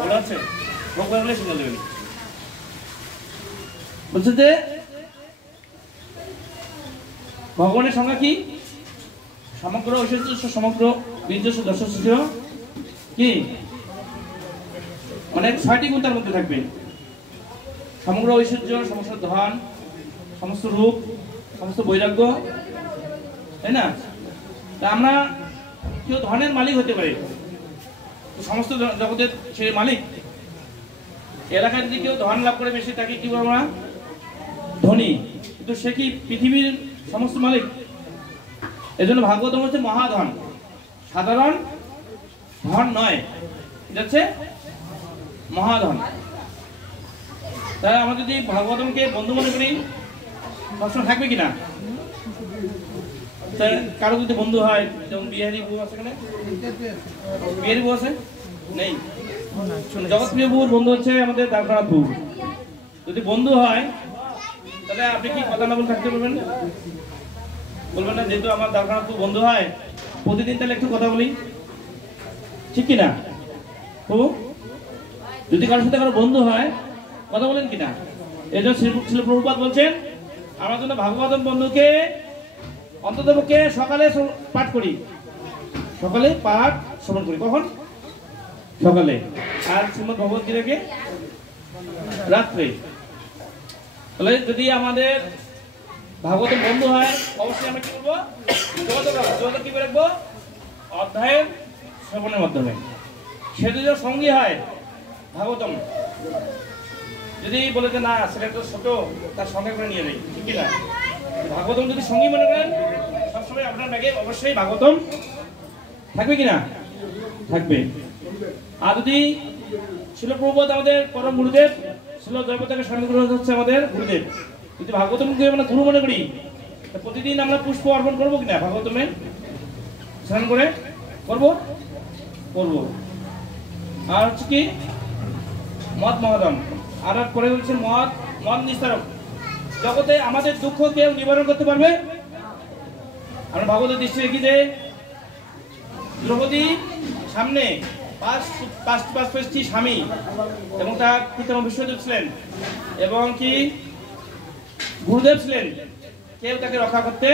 বলা আছে ভোগ লাগলে সিগন্যাল দেবেন। বলছে যে ভগবানের সংজ্ঞা কি? সমগ্র ঐশ্বর্য সমগ্র বীর্যস্য দর্শস্য কি মানে ৬টি গুণ তার মধ্যে থাকবে। সমগ্র ঐশ্বর্য, সমস্ত ধন, সমস্ত রূপ, সমস্ত বৈরাগ্য, তাই না? তা আমরা কেউ ধনের মালিক হতে পারে, সমস্ত জগতের সে মালিক। এলাকায় যদি কেউ ধন লাভ করে বেশি তাকে কি বলবো আমরা? ধনী। কিন্তু সে কি পৃথিবীর সমস্ত মালিক? এজন্য ভাগবতম হচ্ছে মহাধন, সাধারণ ধন নয়, এটা হচ্ছে মহাধন। তাই আমরা যদি ভাগবতমকে বন্ধু মনে করি সবসময় থাকবে কিনা? কারো যদি বন্ধু হয়, যেমন বিহারি বউ আছে, এখানে বিহারি বউ আছে নেই, জগৎপ্রিয় বউর বন্ধু হচ্ছে আমাদের দ্বারকানাথ বউ। যদি বন্ধু হয় তাহলে আপনি কি কথা না বলে থাকতে পারবেন? বলবেন না? যেহেতু আমার দ্বারকানাথ বউ বন্ধু হয়, প্রতিদিন তাহলে একটু কথা বলি, ঠিক কিনা? প্রভু যদি কারোর সাথে কারো বন্ধু হয় কথা বলেন কিনা? এই জন্য শ্রীল প্রভুপাদ বলছেন আমরা জন্য ভাগবতম বন্ধুকে অন্ততপক্ষে সকালে পাঠ করি, সকালে পাঠ শ্রবণ করি। কখন? সকালে। আর শ্রীমদ ভগবদ্গীতাকে রাত্রে। তাহলে যদি আমাদের ভাগবতম বন্ধু হয় অবশ্যই আমরা কি করবো? যোগাযোগ কি রাখবো? অধ্যায়ের শ্রবণের মাধ্যমে। সে যদি সঙ্গী হয় ভাগবতম, যদি বলে যে না সেটা একটু ছোট, তার সঙ্গে করে নিয়ে নেই, ঠিক কিনা? ভাগবতম যদি সঙ্গী মনে করেন সবসময় আপনার ব্যাগে অবশ্যই ভাগবতম থাকবে কিনা? থাকবে। আর যদি শিল প্রভুপাদ আমাদের পরম গুরুদেব, শিল জয়প্রতাপের স্বামী গুরু হচ্ছে আমাদের গুরুদেব, যদি ভাগবতমকে আমরা গুরু মনে করি প্রতিদিন আমরা পুষ্প অর্পণ করবো কিনা? ভাগবতমে স্নান করে করবো? করবো। আর হচ্ছে কি মদ মহাদম, আর পরে হচ্ছে মদ নিস্তারক। জগতে আমাদের দুঃখ কেউ নিবারণ করতে পারবে? আমরা ভাগবতের দৃষ্টি রেখি যে দ্রৌপদী সামনে পাঁচটি স্বামী এবং তার পিতামহ বিশ্বজিৎ ছিলেন এবং কি গুরুদেব ছিলেন, কেউ তাকে রক্ষা করতে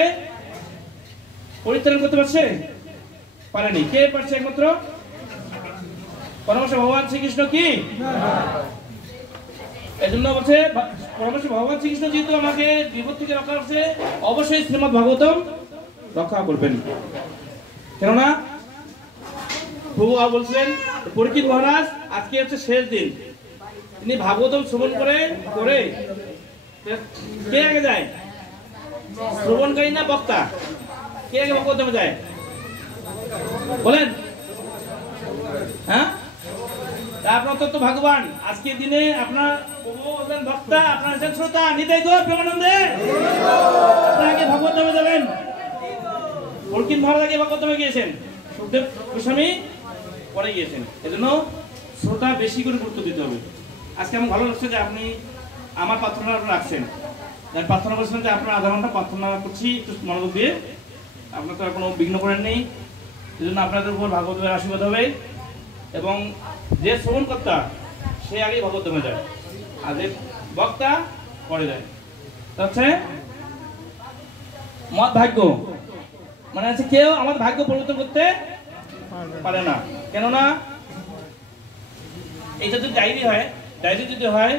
পরিত্রাণ করতে পারছে? পারেনি। কে পারছে? একমাত্র পরমেশ্বর ভগবান শ্রীকৃষ্ণ। কি এই জন্য বলছে পরমেশ্বর ভগবান শ্রীকৃষ্ণ যেহেতু আমাকে বিপদ থেকে রক্ষা করছে, অবশ্যই শ্রীমদ ভাগবতম রক্ষা করবেন। কেননা প্রভু বলছিলেন পরীক্ষিত মহারাজ আজকে হচ্ছে শেষ দিন, তিনি ভাগবতম শ্রবণ করে কে আগে যায়? শ্রবণকারী না বক্তা? কে আগে ভাগবতমে যায় বলেন? হ্যাঁ, আপনার তো ভাগবান। আজকের দিনে আপনার প্রভু হলেন বক্তা, আপনার হচ্ছেন শ্রোতা। নিতাই গৌর প্রেমানন্দে আপনার আগে ভাগবতমে যাবেন। পরীক্ষিত মহারাজ আগে ভাগবতমে গিয়েছেন, সুখদেব গোস্বামী পরে গিয়েছেন। এজন্য শ্রোতা বেশি করে গুরুত্ব দিতে হবে। আজকে আমার ভালো লাগছে যে আপনি আমার প্রার্থনা রাখছেন, প্রার্থনা করছেন যে আপনার আধা ঘন্টা প্রার্থনা করছি একটু মনোযোগ দিয়ে, আপনার তো কোনো বিঘ্ন করেন নেই। এই জন্য আপনাদের উপর ভাগবতের আশীর্বাদ হবে এবং যে শ্রবণকর্তা সে আগে ভাগবতমে যায় আর যে বক্তা পরে যায়। হচ্ছে মত ভাগ্য মানে আছে কেউ আমার ভাগ্য পরিবর্তন করতে পারে না। কেননা এটা যদি ডায়েরি হয়,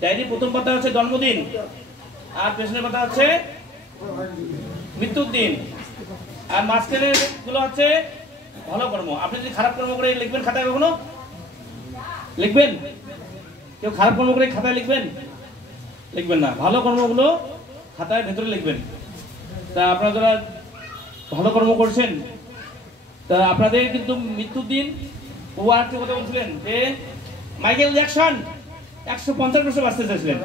ডায়েরি প্রথম পাতা হচ্ছে জন্মদিন আর পেছনের পাতা হচ্ছে মৃত্যুর দিন, আর মাঝখানের গুলো হচ্ছে ভালো কর্ম। আপনি যদি খারাপ কর্ম করে লিখবেন খাতায়, কখনো লিখবেন? কেউ খারাপ কর্ম করে খাতায় লিখবেন না। ভালো কর্মগুলো খাতায় ভেতরে লিখবেন। তা আপনারা যারা ভালো কর্ম করছেন তা আপনাদের কিন্তু মৃত্যুর দিন ও আরেকটা কথা বলছিলেন যে মাইকেল জ্যাকসন 150 বছর বাঁচতে চাইছিলেন,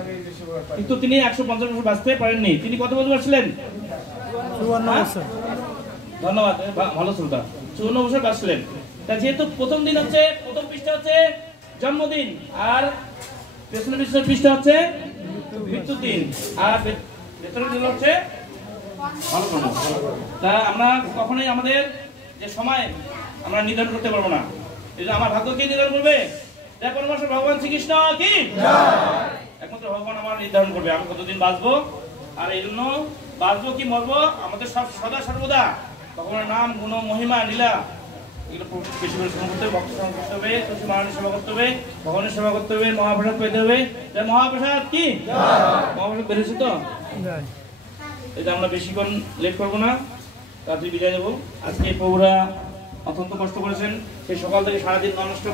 কিন্তু তিনি 150 বছর বাঁচতে পারেননি। তিনি কত বছর বাঁচলেন? 54 বছর। ধন্যবাদ, ভালো শ্রোতা। 54 বছর বাঁচলেন। তা যেহেতু প্রথম দিন হচ্ছে, প্রথম পৃষ্ঠা হচ্ছে জন্মদিন আর পেছনের পৃষ্ঠা হচ্ছে মৃত্যুর দিন আর ভেতরের দিন হচ্ছে ভালো কর্ম। তা আমরা কখনোই আমাদের যে সময় আমরা নির্ধারণ করতে পারবো না। আমার ভাগ্য কে নির্ধারণ করবে? পরমেশ্বর ভগবান শ্রীকৃষ্ণ কি একমাত্র ভগবান আমার নির্ধারণ করবে আমি কতদিন বাঁচবো, আর এই জন্য বাঁচবো কি মরবো আমাদের সব সদা সর্বদা ভগবানের নাম গুণ মহিমা লীলা এগুলো বেশি করে স্মরণ করতে হবে, ভক্ত স্মরণ করতে হবে, তুলসী মহারানীর সেবা করতে হবে, ভগবানের সেবা করতে হবে, মহাপ্রসাদ পেতে হবে। মহাপ্রসাদ কি মহাপ্রসাদ বেড়েছে তো, এটা আমরা বেশিক্ষণ লেট করবো না, রাত্রি বিদায় দেবো। আজকে প্রভুরা অত্যন্ত কষ্ট করেছেন, সেই সকাল থেকে সারাদিন নষ্ট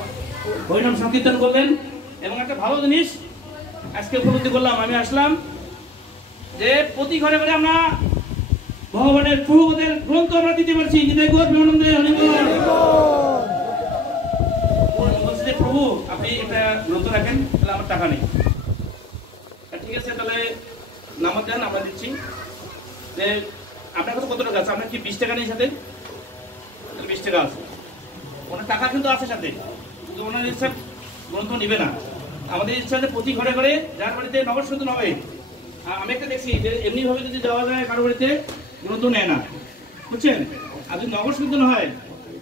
হরিনাম সংকীর্তন করলেন। এবং একটা ভালো জিনিস আজকে উপলব্ধি করলাম, আমি আসলাম যে প্রতি ঘরে ঘরে আমরা ভগবানের প্রভুদের গ্রন্থ আমরা দিতে পারছি। বলছি যে প্রভু আপনি একটা গ্রন্থ রাখেন, তাহলে আমার টাকা নেই, ঠিক আছে তাহলে নাম্বার দেন আমরা দিচ্ছি। যে আপনার কাছে কত টাকা আছে, আপনার কি 20 টাকা নেই সাথে? 20 টাকা আছে, ওনার টাকা কিন্তু আছে সাথে, কিন্তু ওনার ইচ্ছা গ্রন্থ নিবে না। আমাদের ইচ্ছা যে প্রতি ঘরে ঘরে যার বাড়িতে নগর সন্তান হবে, আমি একটা দেখছি যে এমনি ভাবে যদি যাওয়া যায় কারো বাড়িতে গ্রন্থ নেয় না, বুঝছেন? আর যদি নগর সন্তান হয়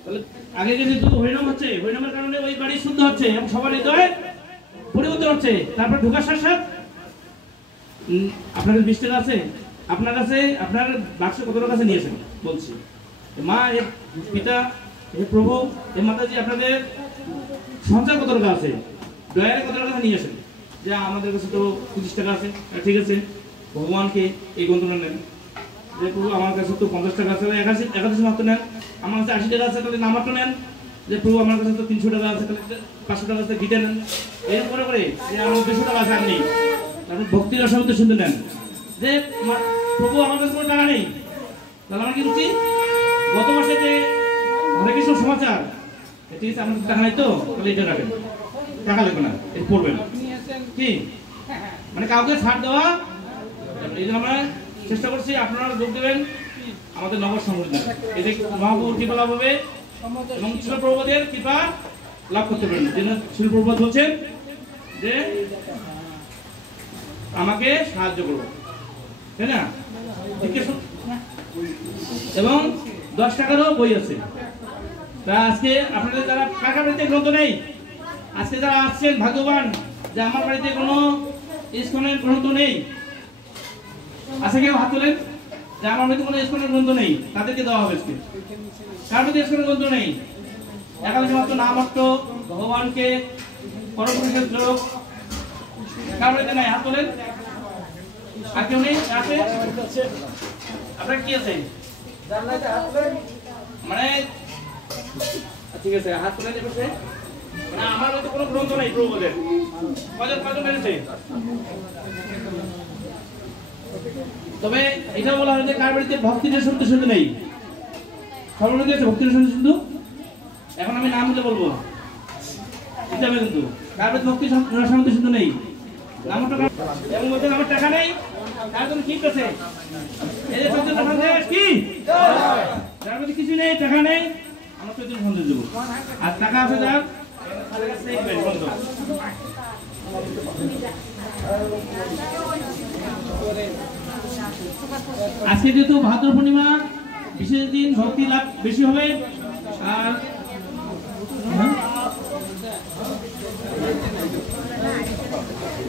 তাহলে আগে যেহেতু হরিনাম হচ্ছে, হরিনামের কারণে ওই বাড়ি শুদ্ধ হচ্ছে এবং সবার হৃদয়ে পরিবর্তন হচ্ছে। তারপর ঢোকার সাথে সাথে আপনার কাছে 20 টাকা আছে, আপনার কাছে আপনার বাক্সে কত টাকা নিয়েছেন বলছি, মা এ পিতা এ প্রভু এ মাতাজি আপনাদের সঞ্চয় কত টাকা আছে, দয়ারে কত টাকা নিয়েছেন? যে আমাদের কাছে তো 25 টাকা আছে, ঠিক আছে ভগবানকে এই গ্রন্থটা নেন। যে প্রভু আমার কাছে তো 50 টাকা আছে, একাদশী মাত্র নেন। আমার কাছে 80 টাকা আছে, তাহলে নামাত্র নেন। যে প্রভু আমার কাছে তো 300 টাকা আছে, তাহলে 500 টাকা আছে গীতা নেন। এরকম করে করে যে আমার 200 টাকা আছে আপনি তারপর ভক্তির অসংখ্য শুনতে নেন। যে প্রভু আমার কাছে কোনো টাকা নেই, তাহলে আমার কি উচিত? গত মাসে যে হরে কৃষ্ণ সমাচার, ঠিক আছে আমার টাকা নাই তো, তাহলে এটা রাখেন, টাকা লাগবে না, এটা পড়বেন কি, মানে কাউকে ছাড় দেওয়া। এই জন্য আমরা চেষ্টা করছি আপনারা যোগ দেবেন আমাদের নগর সংগঠন, এতে মহাপ্রভুর কৃপা লাভ হবে এবং শিলপ্রভুদের কৃপা লাভ করতে পারেন। যেন শিলপ্রভু বলছেন যে আমাকে সাহায্য করবো, তাই না? এবং 10 টাকারও বই আছে। তা আজকে আপনাদের যারা কাকার বাড়িতে গ্রন্থ নেই, আজকে যারা আসছেন ভাগ্যবান যে আমার বাড়িতে কোনো ইস্কনের গ্রন্থ নেই, আচ্ছা কেউ হাত তোলেন যে আমার বাড়িতে কোনো ইস্কনের গ্রন্থ নেই, তাদেরকে দেওয়া হবে। কার বাড়িতে ইস্কনের গ্রন্থ নেই? একাদশী মাত্র নাম মাত্র ভগবানকে পরপুরুষের যোগ, কার বাড়িতে নাই? হাত তোলেন। আর কেউ নেই? আছে? আপনার কি আছে? মানে ঠিক আছে হাত তুলে দিয়েছে, মানে আমার মধ্যে কোনো গ্রন্থ নাই প্রভুদের। কয়জন মেরেছে? তবে এটা বলা হয় যে কার বাড়িতে ভক্তির শুনতে শুনতে নেই, সবার বাড়িতে আছে ভক্তির শুনতে শুনতে। এখন আমি নাম বলে বলবো, কিন্তু কার বাড়িতে ভক্তি শুনতে শুনতে নেই, নাম টাকা এবং বলছেন আমার টাকা নেই, তার জন্য কি করছে? এই যে সচেতন সন্দেশ কি, যার মধ্যে কিছু নেই, টাকা নেই, আমরা সচেতন সন্দেশ দেবো। আর টাকা আছে যার, আজকে যেহেতু ভাদ্র পূর্ণিমা বিশেষ দিন, ভক্তি লাভ বেশি হবে। আর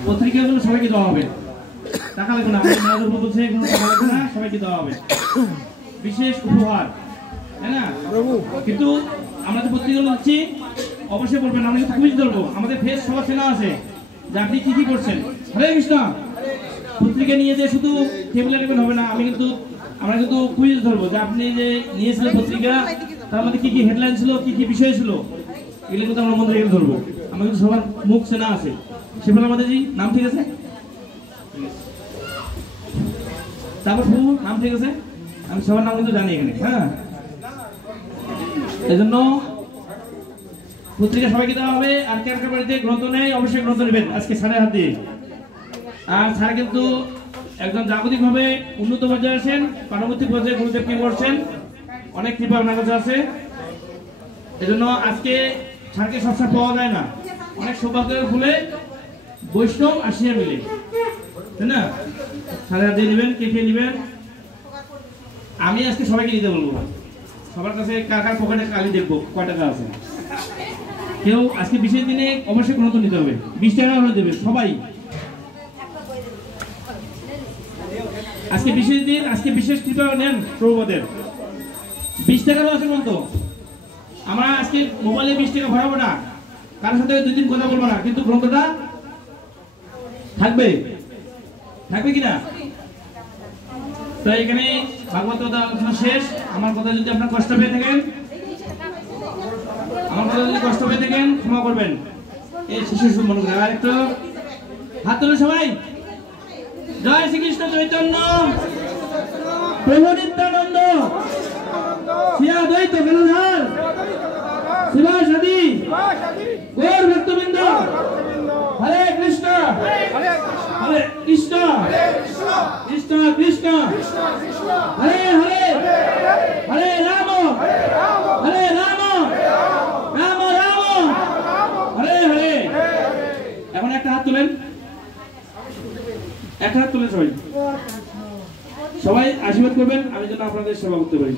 পত্রিকাগুলো সবাইকে দেওয়া হবে, টাকা লাগবে না, সবাইকে দেওয়া হবে বিশেষ উপহার, তাই না? কিন্তু আমরা যে পত্রিকাগুলো দিচ্ছি অবশ্যই বলবেন, আমরা কিন্তু কুইজ ধরবো, আমাদের ফেস সবার চেনা আছে যে আপনি কি কি করছেন। হরে কৃষ্ণ। পত্রিকা নিয়ে যে শুধু টেবিলে রাখবেন হবে না, আমরা কিন্তু কুইজ ধরবো যে আপনি যে নিয়েছিলেন পত্রিকা, তার মধ্যে কি কি হেডলাইন ছিল, কি কি বিষয় ছিল, এগুলো কিন্তু আমরা মধ্যে ধরবো। আমরা কিন্তু সবার মুখ চেনা আছে। শিবলা মাতাজি নাম ঠিক আছে? তারপর নাম ঠিক আছে? আমি সবার নাম কিন্তু জানি এখানে। হ্যাঁ, এই জন্য পত্রিকা সবাইকে দেওয়া হবে। আর কার বাড়িতে গ্রন্থ নেই অবশ্যই গ্রন্থ নেবেন আজকে সাড়ে হাত দিয়ে। আর স্যার কিন্তু একজন জাগতিক ভাবে উন্নত পর্যায়ে আছেন, পারবর্তী পর্যায়ে গুরুদেব কি করছেন, অনেক কৃপা ওনার কাছে আছে। এজন্য আজকে স্যারকে সবসময় পাওয়া যায় না, অনেক সৌভাগ্যের ফুলে বৈষ্ণব আসিয়া মিলে, তাই না? সাড়ে হাত দিয়ে নেবেন, কে কে নেবেন? আমি আজকে সবাইকে নিতে বলবো, সবার কাছে কাকার পকেটে কালি দেখবো কয় টাকা আছে। কেউ আজকে বিশেষ দিনে অবশ্যই গ্রন্থ নিতে হবে, 20 টাকা করে দেবে সবাই। আজকে বিশেষ দিন, আজকে বিশেষ কৃপা নেন প্রভুদের। 20 টাকারও আছে গ্রন্থ। আমরা আজকে মোবাইলে 20 টাকা ভরাবো না, কারোর সাথে 2 দিন কথা বলবো না, কিন্তু গ্রন্থটা থাকবে, থাকবে কিনা? তো এখানে ভাগবত আলোচনা শেষ। আমার কথা যদি আপনার কষ্ট পেয়ে থাকেন, আমার কথা যদি কষ্ট পেয়ে থাকেন ক্ষমা করবেন। এই শিশু মনে করে আর একটু হাত তুলে সবাই। জয় শ্রীকৃষ্ণ চৈতন্য প্রভু নিত্যানন্দ শ্রী অদ্বৈত গদাধর শিবাসাদি গৌর ভক্তবৃন্দ। হরে কৃষ্ণ হরে কৃষ্ণ কৃষ্ণ কৃষ্ণ হরে হরে হরে রাম হরে রাম রাম রাম হরে হরে। এখন একটা হাত তুলেন, একটা হাত তুলেন সবাই। সবাই আশীর্বাদ করবেন আমি যেন আপনাদের সেবা করতে পারি।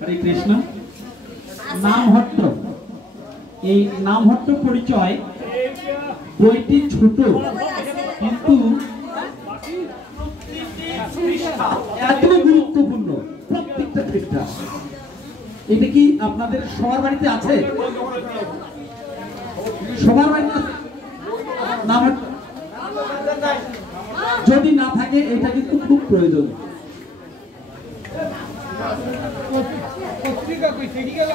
হরে কৃষ্ণ। নামহট্ট, এই নামহট্ট পরিচয় বইটি ছোট কিন্তু এত গুরুত্বপূর্ণ, প্রত্যেকটা পৃষ্ঠা। এটা কি আপনাদের সবার বাড়িতে আছে? সবার বাড়িতে আছে নামহট্ট? যদি না থাকে এটা কিন্তু খুব প্রয়োজন। পত্রিকা কই থেকে গেল?